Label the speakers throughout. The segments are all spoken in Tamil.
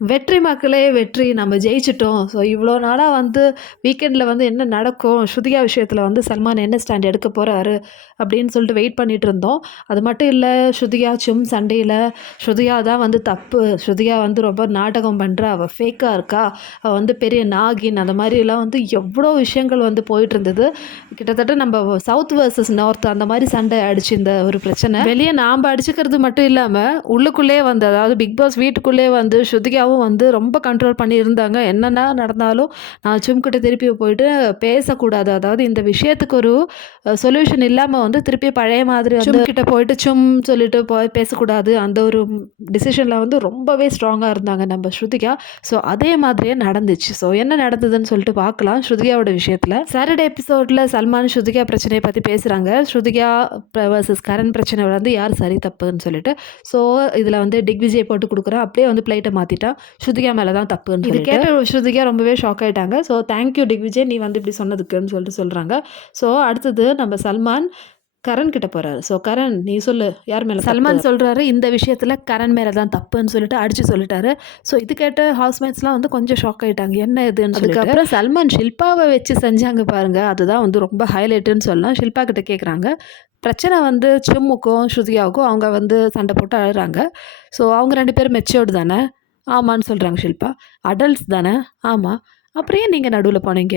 Speaker 1: வெற்றி மக்களே வெற்றி. நம்ம ஜெயிச்சிட்டோம். ஸோ இவ்வளோ நாளாக வந்து வீக்கெண்டில் வந்து என்ன நடக்கும்? ஸ்ருதிகா விஷயத்தில் வந்து சல்மான் என்ன ஸ்டாண்ட் எடுக்க போகிறாரு அப்படின்னு சொல்லிட்டு வெயிட் பண்ணிட்டு இருந்தோம். அது மட்டும் இல்லை ஸ்ருதிகா சும் சண்டையில் ஸ்ருதிகா தான் வந்து தப்பு. ஸ்ருதிகா வந்து ரொம்ப நாடகம் பண்ணுறா அவள் ஃபேக்காக இருக்கா? அவள் வந்து பெரிய நாகின். அந்த மாதிரிலாம் வந்து எவ்வளோ விஷயங்கள் வந்து போயிட்டு இருந்தது. கிட்டத்தட்ட நம்ம சவுத் வர்சஸ் நார்த் அந்த மாதிரி சண்டை அடிச்சு இந்த ஒரு பிரச்சனை. வெளியே நாம் அடிச்சுக்கிறது மட்டும் இல்லாமல் உள்ளுக்குள்ளே வந்து அதாவது பிக் பாஸ் வீட்டுக்குள்ளே வந்து ஸ்ருதிகாவும் வந்து ரொம்ப கண்ட்ரோல் பண்ணியிருந்தாங்க. என்னென்ன நடந்தாலும் நான் சும்கிட்ட திருப்பி போயிட்டு பேசக்கூடாது. அதாவது இந்த விஷயத்துக்கு ஒரு சொல்யூஷன் இல்லாமல் வந்து திருப்பி பழைய மாதிரி வந்து போயிட்டு சும் சொல்லிட்டு போய் பேசக்கூடாது. அந்த ஒரு டிசிஷனில் வந்து ரொம்பவே ஸ்ட்ராங்காக இருந்தாங்க நம்ம ஸ்ருதிகா. ஸோ அதே மாதிரியே நடந்துச்சு. ஸோ என்ன நடந்ததுன்னு சொல்லிட்டு பார்க்கலாம். ஸ்ருதிகாவோட விஷயத்தில். சாட்டர்டே எபிசோடில் சல்மான் ஸ்ருதிகா பிரச்சனையை பற்றி பேசுகிறாங்க ஸ்ருதிகா வர்சஸ் கரண் பிரச்சனை வந்து யார் சரி தப்புன்னு சொல்லிட்டு. ஸோ இதில் வந்து டிக் விஜய் போட்டு கொடுக்குறேன். அப்படியே வந்து பிளைட்டை மாற்றிட்டான் ஸ்ருதிகா மேலே தான் தப்புன்னு இது கேட்ட ஸ்ருதிகா ரொம்பவே ஷாக் ஆகிட்டாங்க ஸோ தேங்க்யூ டிக் விஜய் நீ வந்து இப்படி சொன்னதுக்குன்னு சொல்லிட்டு சொல்கிறாங்க ஸோ அடுத்தது நம்ம சல்மான் கரண் கிட்ட போறாரு. ஸோ கரண் நீ சொல்லு யார் மேலே சல்மான் சொல்கிறாரு இந்த விஷயத்தில் கரண் மேலே தான் தப்புன்னு சொல்லிட்டு அடிச்சு சொல்லிட்டாரு. ஸோ இது கேட்ட ஹவுஸ்மேட்ஸ்லாம் வந்து கொஞ்சம் ஷாக் ஆகிட்டாங்க என்ன இதுன்னு அதுக்கப்புறம் சல்மான் ஷில்பாவை வச்சு செஞ்சாங்க பாருங்க. அதுதான் வந்து ரொம்ப ஹைலைட்டுன்னு சொல்லலாம். ஷில்பா கிட்ட கேட்குறாங்க பிரச்சனை வந்து சிம்முக்கும் ஸ்ருதியாவுக்கும் அவங்க வந்து சண்டை போட்டு அழுறாங்க. ஸோ அவங்க ரெண்டு பேரும் மெச்சோர்டு தானே? ஆமான்னு சொல்கிறாங்க ஷில்பா. அடல்ட்ஸ் தானே? ஆமாம் அப்புறம் ஏன் நீங்கள் நடுவில் போனீங்க?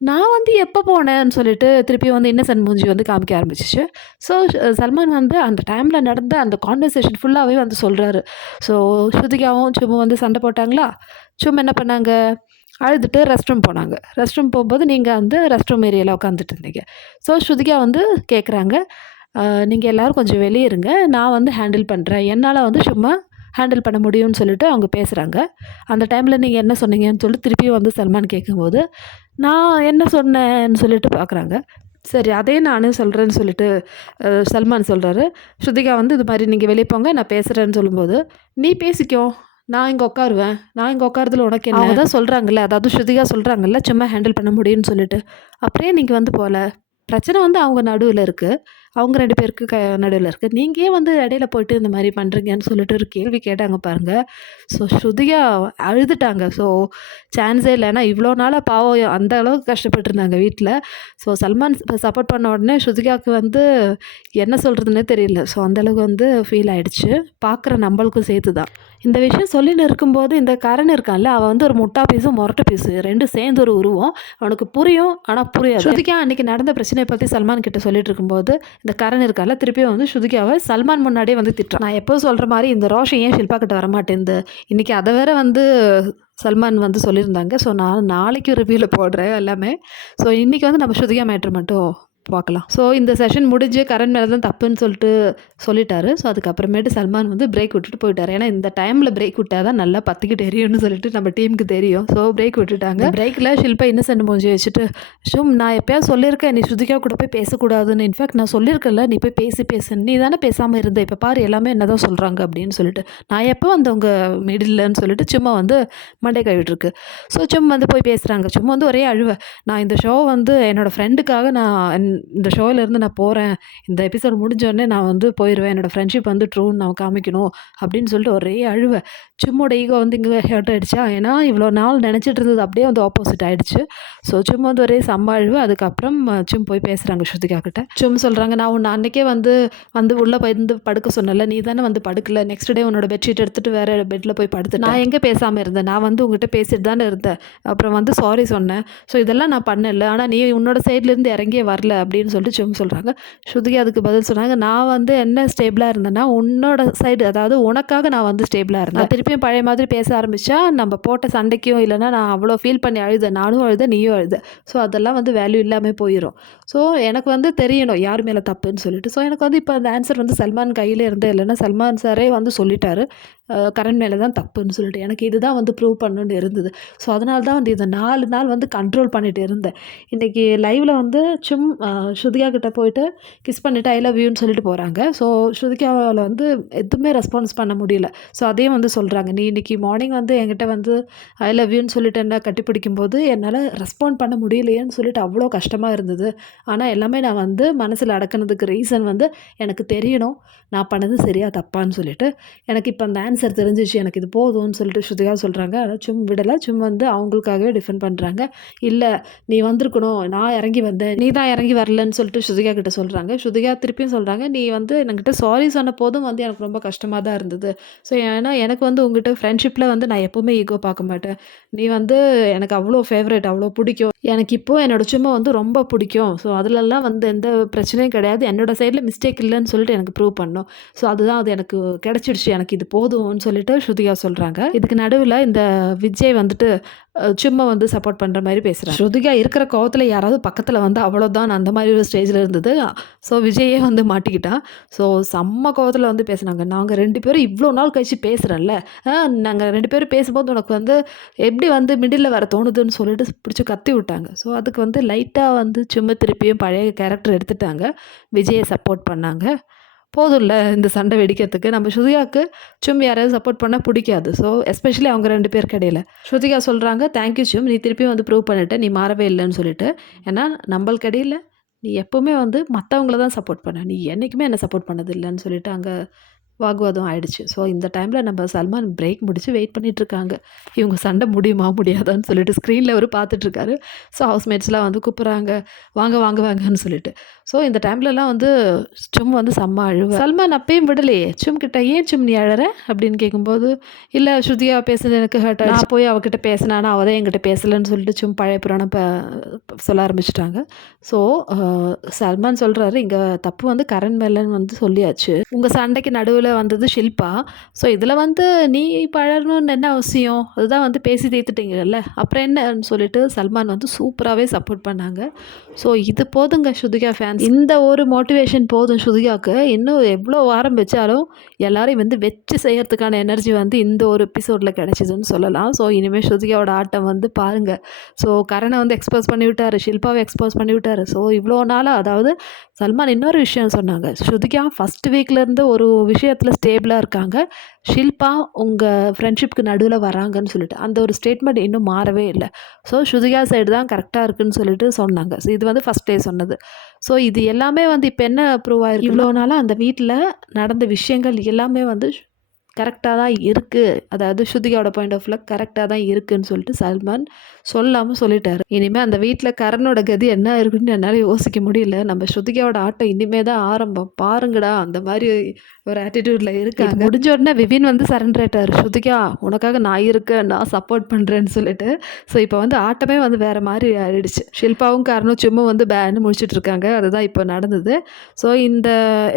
Speaker 1: நான் வந்து எப்போ போனேன்னு சொல்லிட்டு திருப்பி வந்து இன்னசென்ட் மூஞ்சி வந்து காமிக்க ஆரம்பிச்சிச்சு. ஸோ சல்மான் வந்து அந்த டைமில் நடந்த அந்த கான்வர்சேஷன் ஃபுல்லாகவே வந்து சொல்கிறாரு ஸோ ஸ்ருதிகாவும் சும்மா வந்து சண்டை போட்டாங்களா? சும்மா என்ன பண்ணாங்க? அழுதுட்டு ரெஸ்ட் ரூம் போனாங்க. ரெஸ்ட் ரூம் போகும்போது நீங்கள் வந்து ரெஸ்ட் ரூம் ஏரியாவில் உட்காந்துட்டு இருந்தீங்க. ஸோ ஸ்ருதிகா வந்து கேட்குறாங்க நீங்கள் எல்லோரும் கொஞ்சம் வெளியே இருங்க. நான் வந்து ஹேண்டில் பண்ணுறேன் என்னால் வந்து சும்மா ஹேண்டில் பண்ண முடியும்னு சொல்லிட்டு அவங்க பேசுகிறாங்க அந்த டைமில் நீங்கள் என்ன சொன்னீங்கன்னு சொல்லி திருப்பியும் வந்து சல்மான் கேட்கும்போது நான் என்ன சொன்னேன்னு சொல்லிட்டு பார்க்குறாங்க சரி அதே நானும் சொல்கிறேன்னு சொல்லிட்டு சல்மான் சொல்கிறாரு ஸ்ருதிகா வந்து இது மாதிரி நீங்கள் வெளியே போங்க நான் பேசுகிறேன்னு சொல்லும்போது நீ பேசிக்கோ. நான் இங்கே உட்காருவேன். நான் இங்கே உட்காரதுல உனக்கு என்ன? அவங்க தான் சொல்கிறாங்கல்ல அதாவது ஸ்ருதிகா சொல்கிறாங்கல்ல சும்மா ஹேண்டில் பண்ண முடியும்னு சொல்லிட்டு. அப்படியே நீங்கள் வந்து போகல பிரச்சனை வந்து அவங்க நடுவில் இருக்குது அவங்க ரெண்டு பேருக்கு க நடுவில் இருக்குது நீங்கள் ஏன் வந்து இடையில போயிட்டு இந்த மாதிரி பண்ணுறீங்கன்னு சொல்லிட்டு ஒரு கேள்வி கேட்டாங்க பாருங்கள் ஸோ ஸ்ருதிகா அழுதுட்டாங்க. ஸோ சான்ஸே இல்லை. ஏன்னா இவ்வளோ நாளாக பாவம் அந்த அளவுக்கு கஷ்டப்பட்டு இருந்தாங்க வீட்டில் ஸோ சல்மான் சப்போர்ட் பண்ண உடனே ஸ்ருதிகாவுக்கு வந்து என்ன சொல்கிறதுனே தெரியல. ஸோ அந்தளவுக்கு வந்து ஃபீல் ஆயிடுச்சு. பார்க்குற நம்மளுக்கும் சேர்த்து தான் இந்த விஷயம் சொல்லின்னு இருக்கும்போது இந்த கரண் இருக்கான்ல அவன் வந்து ஒரு முட்டா பீஸு மொரட்டு பீஸு ரெண்டும் சேர்ந்து ஒரு உருவம். அவனுக்கு புரியும் ஆனால் புரியாது. ஸ்ருதிகா அன்னைக்கு நடந்த பிரச்சனையை பற்றி சல்மான் கிட்ட சொல்லிட்டு இருக்கும்போது இந்த கரண் இருக்கால திருப்பியும் வந்து ஸ்ருதிகாவை சல்மான் முன்னாடியே வந்து திட்டுறான் நான் எப்போ சொல்கிற மாதிரி இந்த ரோஷம் ஏன் ஷில்பா கிட்ட வரமாட்டேங்குது இன்றைக்கி அதை வேற வந்து சல்மான் வந்து சொல்லியிருந்தாங்க. ஸோ நான் நாளைக்கு ரிவ்யூவில் போடுறேன் எல்லாமே. ஸோ இன்றைக்கி வந்து நம்ம ஸ்ருதிகா மேட்ரு மட்டும். பார்க்கலாம். ஸோ இந்த செஷன் முடிஞ்சு கரண் மேலே தான் தப்புன்னு சொல்லிட்டு சொல்லிட்டாரு. ஸோ அதுக்கப்புறமேட்டு சல்மான் வந்து பிரேக் விட்டுட்டு போயிட்டாரு. ஏன்னா இந்த டைமில் பிரேக் விட்டால் தான் நல்லா பத்துக்கிட்டு எரியும்னு சொல்லிட்டு நம்ம டீமுக்கு தெரியும். ஸோ பிரேக் விட்டுட்டாங்க. பிரேக்கில் ஷில்பா இன்னசென்ட் மூஞ்சி வச்சுட்டு ஷும் நான் எப்பயாவது சொல்லியிருக்கேன். நீ ஸ்ருதிகா கூட போய் பேசக்கூடாதுன்னு. இன்ஃபேக்ட் நான் சொல்லியிருக்கேன்ல. நீ போய் பேசி பேசு நீ தானே பேசாமல் இருந்த. இப்போ பாரு எல்லாமே என்ன தான் சொல்கிறாங்க அப்படின்னு சொல்லிட்டு. நான் எப்போ வந்தவங்க மிடில்லன்னு சொல்லிட்டு சும்மா வந்து மண்டை கழுவிட்டுருக்கு ஸோ சும்மா வந்து போய் பேசுகிறாங்க சும்மா வந்து ஒரே அழுவ. நான் இந்த ஷோ வந்து என்னோடய ஃப்ரெண்டுக்காக நான் இந்த ஷோவிலேருந்து நான் போகிறேன் இந்த எபிசோட் முடிஞ்சோடனே நான் வந்து போயிடுவேன் என்னோடய ஃப்ரெண்ட்ஷிப் வந்து ட்ரூன்னு நான் காமிக்கணும் அப்படின்னு சொல்லிட்டு ஒரே அழுவ. சும்மோட ஈகோ வந்து இங்கே ஹர்ட் ஆகிடுச்சா ஏன்னா இவ்வளோ நாள் நினச்சிட்டு இருந்தது அப்படியே வந்து ஆப்போசிட் ஆகிடுச்சு ஸோ சும்மா வந்து ஒரே சம்பாழ்வு அதுக்கப்புறம் சும் போய் பேசுகிறாங்க ஸ்ருதிகா கிட்ட. சும் சொல்கிறாங்க நான் உன்னை அன்னைக்கே வந்து வந்து உள்ளே போய் வந்து படுக்க சொன்னல நீ தானே வந்து படுக்கல. நெக்ஸ்ட் டே உன்னோட பெட்ஷீட் எடுத்துகிட்டு வேறு பெட்டில் போய் படுத்து நான் எங்கே பேசாமல் இருந்தேன்? நான் வந்து உங்ககிட்ட பேசிட்டு தானே இருந்தேன். அப்புறம் வந்து சாரி சொன்னேன். ஸோ இதெல்லாம் நான் பண்ணல. ஆனால் நீ உன்னோட சைட்லேருந்து இறங்கியே வரல அப்படின்னு சொல்லிட்டு சும் சொல்கிறாங்க ஸ்ருதிகா அதுக்கு பதில் சொன்னாங்க. நான் வந்து என்ன ஸ்டேபிளாக இருந்தேன்னா உன்னோட சைடு அதாவது உனக்காக நான் வந்து ஸ்டேபிளாக இருந்தேன். திருப்பியும் பழைய மாதிரி பேச ஆரம்பித்தா நம்ம போட்ட சண்டைக்கும் இல்லைன்னா நான் அவ்வளோ ஃபீல் பண்ணி அழுத நானும் அழுத நீயும் அழுத. ஸோ அதெல்லாம் வந்து வேல்யூ இல்லாமல் போயிடும் ஸோ எனக்கு வந்து தெரியணும் யார் மேலே தப்புன்னு சொல்லிட்டு. ஸோ எனக்கு வந்து இப்போ அந்த ஆன்சர் வந்து சல்மான் கையில் இருந்தே இல்லைன்னா சல்மான் சாரே வந்து சொல்லிட்டாரு. கரண் மேலே தான் தப்புன்னு சொல்லிட்டு எனக்கு இதுதான் வந்து ப்ரூவ் பண்ணணுன்னு இருந்தது. ஸோ அதனால தான் வந்து இதை நாலு நாள் வந்து கண்ட்ரோல் பண்ணிட்டு இருந்தேன். இன்றைக்கி லைவில் வந்து சும் ஸ்ருதிகா கிட்ட போயிட்டு கிஸ் பண்ணிவிட்டு ஐ லவ் யூன்னு சொல்லிட்டு போகிறாங்க ஸோ ஸ்ருதிகாவில் வந்து எதுவுமே ரெஸ்பான்ஸ் பண்ண முடியல. ஸோ அதையும் வந்து சொல்கிறாங்க நீ இன்றைக்கி மார்னிங் வந்து என்கிட்ட வந்து ஐ லவ் யூன்னு சொல்லிட்டு என்ன கட்டிப்பிடிக்கும்போது என்னால் ரெஸ்பாண்ட் பண்ண முடியலையேன்னு சொல்லிட்டு அவ்வளோ கஷ்டமாக இருந்தது. ஆனால் எல்லாமே நான் வந்து மனசில் அடக்குனதுக்கு ரீசன் வந்து எனக்கு தெரியணும். நான் பண்ணது சரியாக தப்பான்னு சொல்லிட்டு எனக்கு இப்போ அந்த ஆன்சர் தெரிஞ்சிச்சு எனக்கு இது போதும்னு சொல்லிட்டு ஸ்ருதிகா சொல்கிறாங்க ஆனால் சும் விடலை. சும் வந்து அவங்களுக்காகவே டிஃபெண்ட் பண்ணுறாங்க இல்லை நீ வந்திருக்கணும். நான் இறங்கி வந்தேன். நீ தான் இறங்கி வரலன்னு சொல்லிட்டு ஸ்ருதிகா கிட்ட சொல்கிறாங்க ஸ்ருதிகா திருப்பியும் சொல்கிறாங்க நீ வந்து என்கிட்ட சாரி சொன்ன போதும் வந்து எனக்கு ரொம்ப கஷ்டமாக தான் இருந்தது. ஸோ ஏன்னா எனக்கு வந்து உங்ககிட்ட ஃப்ரெண்ட்ஷிப்பில் வந்து நான் எப்போவுமே ஈகோ பார்க்க மாட்டேன். நீ வந்து எனக்கு அவ்வளோ ஃபேவரட் அவ்வளோ பிடிக்கும். எனக்கு இப்போது என்னோட சும்மா வந்து ரொம்ப பிடிக்கும். ஸோ அதிலெல்லாம் வந்து எந்த பிரச்சனையும் கிடையாது. என்னோட சைடில் மிஸ்டேக் இல்லைன்னு சொல்லிட்டு எனக்கு ப்ரூவ் பண்ணோம். ஸோ அதுதான் அது எனக்கு கிடச்சிடுச்சு. எனக்கு இது போதும் போதும்னு சொல்லிட்டு ஸ்ருதிகா சொல்கிறாங்க இதுக்கு நடுவில் இந்த விஜய் வந்துட்டு சும்மா வந்து சப்போர்ட் பண்ணுற மாதிரி பேசுகிறேன் ஸ்ருதிகா இருக்கிற கோவத்தில் யாராவது பக்கத்தில் வந்து அவ்வளோதான் அந்த மாதிரி ஒரு ஸ்டேஜில் இருந்தது. ஸோ விஜயே வந்து மாட்டிக்கிட்டான் ஸோ செம்ம கோவத்தில் வந்து பேசுனாங்க. நாங்கள் ரெண்டு பேரும் இவ்வளோ நாள் கழிச்சு பேசுகிறோம்ல நாங்கள் ரெண்டு பேரும் பேசும்போது உனக்கு வந்து எப்படி வந்து மிடில் வர தோணுதுன்னு சொல்லிட்டு பிடிச்சி கத்தி விட்டாங்க. ஸோ அதுக்கு வந்து லைட்டாக வந்து சும்மா திருப்பியும் பழைய கேரக்டர் எடுத்துட்டாங்க. விஜயை சப்போர்ட் பண்ணாங்க. போதும்ல இந்த சண்டை வெடிக்கிறதுக்கு? நம்ம ஸ்ருதிகாவுக்கு சும் யாரையும் சப்போர்ட் பண்ணால் பிடிக்காது. ஸோ எஸ்பெஷலி அவங்க ரெண்டு பேர் கடையில் ஸ்ருதிகா சொல்கிறாங்க தேங்க்யூ சும். நீ திருப்பியும் வந்து ப்ரூவ் பண்ணிட்ட நீ மாறவே இல்லைன்னு சொல்லிட்டு. ஏன்னா நம்மளுக்கு இடையில நீ எப்போவுமே வந்து மற்றவங்கள தான் சப்போர்ட் பண்ண. நீ என்றைக்குமே என்னை சப்போர்ட் பண்ணது இல்லைன்னு சொல்லிட்டு அங்கே வாக்குவாதம் ஆயிடுச்சு. ஸோ இந்த டைமில் நம்ம சல்மான் பிரேக் முடித்து வெயிட் பண்ணிகிட்ருக்காங்க இருக்காங்க இவங்க சண்டை முடியுமா முடியாதான்னு சொல்லிட்டு ஸ்க்ரீனில் அவர் பார்த்துட்ருக்காரு ஸோ ஹவுஸ்மேட்ஸ்லாம் வந்து கூப்பிட்றாங்க. வாங்க வாங்க வாங்கன்னு சொல்லிட்டு. ஸோ இந்த டைம்லலாம் வந்து சும் வந்து செம்ம அழுவ. சல்மான் அப்பயும் விடலையே. சும் கிட்ட ஏன் சும் நீ அழற? அப்படின்னு கேட்கும்போது இல்லை ஸ்ருதியாக பேசுனது எனக்கு ஹர்ட் நான் போய் அவகிட்ட பேசினானா அவள் தான் என்கிட்ட பேசலைன்னு சொல்லிட்டு சும் பழைய புராணம் சொல்ல ஆரம்பிச்சிட்டாங்க. ஸோ சல்மான் சொல்கிறாரு இங்கே தப்பு வந்து கரண் மேலன்னு வந்து சொல்லியாச்சு. உங்கள் சண்டைக்கு நடுவில் வந்தது ஷில்பா. ஸோ இதில் வந்து நீ பழகணும்னு என்ன அவசியம்? அதுதான் வந்து பேசி தீர்த்துட்டீங்கல்ல. அப்புறம் என்னன்னு சொல்லிட்டு சல்மான் வந்து சூப்பராகவே சப்போர்ட் பண்ணாங்க. ஸோ இது போதுங்க ஸ்ருதிகா ஃபேன்ஸ் இந்த ஒரு மோட்டிவேஷன் போதும் ஸ்ருதிகாவுக்கு இன்னும் எவ்வளோ வாரம் வச்சாலும் எல்லாரையும் வந்து வச்சு செய்கிறதுக்கான எனர்ஜி வந்து இந்த ஒரு எபிசோடில் கிடச்சிதுன்னு சொல்லலாம். ஸோ இனிமேல் ஸ்ருதிகாவோட ஆட்டம் வந்து பாருங்கள் ஸோ கரணை வந்து எக்ஸ்போஸ் பண்ணிவிட்டாரு ஷில்பாவை எக்ஸ்போஸ் பண்ணிவிட்டாரு ஸோ இவ்வளோ நாளாக அதாவது சல்மான் இன்னொரு விஷயம் சொன்னாங்க. ஸ்ருதிகா ஃபஸ்ட் வீக்லேருந்து ஒரு விஷயத்தில் ஸ்டேபிளாக இருக்காங்க. ஷில்பா உங்கள் ஃப்ரெண்ட்ஷிப்க்கு நடுவில் வராங்கன்னு சொல்லிட்டு அந்த ஒரு ஸ்டேட்மெண்ட் இன்னும் மாறவே இல்லை. ஸோ ஸ்ருதிகா சைடு தான் கரெக்டாக இருக்குன்னு சொல்லிட்டு சொன்னாங்க. ஸோ இது வந்து ஃபஸ்ட் டே சொன்னது. ஸோ இது எல்லாமே வந்து இப்போ என்ன ப்ரூவ் ஆயிருக்கு இவ்வளோ நாளாக அந்த வீட்டில் நடந்த விஷயங்கள் எல்லாமே வந்து கரெக்டாக தான் இருக்குது அதாவது ஸ்ருதிகாவோட பாயிண்ட் ஆஃப் வியூவில் கரெக்டாக தான் இருக்குன்னு சொல்லிட்டு சல்மான் சொல்லாமல் சொல்லிட்டாரு. இனிமேல் அந்த வீட்டில் கரனோட கதி என்ன இருக்குன்னு என்னால் யோசிக்க முடியல. நம்ம ஸ்ருதிகாவோட ஆட்டம் இனிமே தான் ஆரம்பம். பாருங்கடா அந்த மாதிரி ஒரு ஆட்டிடியூடில் இருக்காங்க. முடிஞ்ச உடனே விபின் வந்து சரண்டர் ஆயிட்டார். ஸ்ருதிகா உனக்காக நான் இருக்கேன் நான் சப்போர்ட் பண்ணுறேன்னு சொல்லிட்டு. ஸோ இப்போ வந்து ஆட்டமே வந்து வேறு மாதிரி ஆயிடுச்சு. ஷில்பாவும் காரணம் சும்மா வந்து பேன்னு முடிச்சிட்டு இருக்காங்க. அதுதான் இப்போ நடந்தது. ஸோ இந்த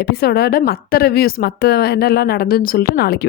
Speaker 1: எபிசோடோட மற்ற ரிவ்யூஸ் மற்ற என்னெல்லாம் நடந்ததுன்னு சொல்லிட்டு நாளைக்கு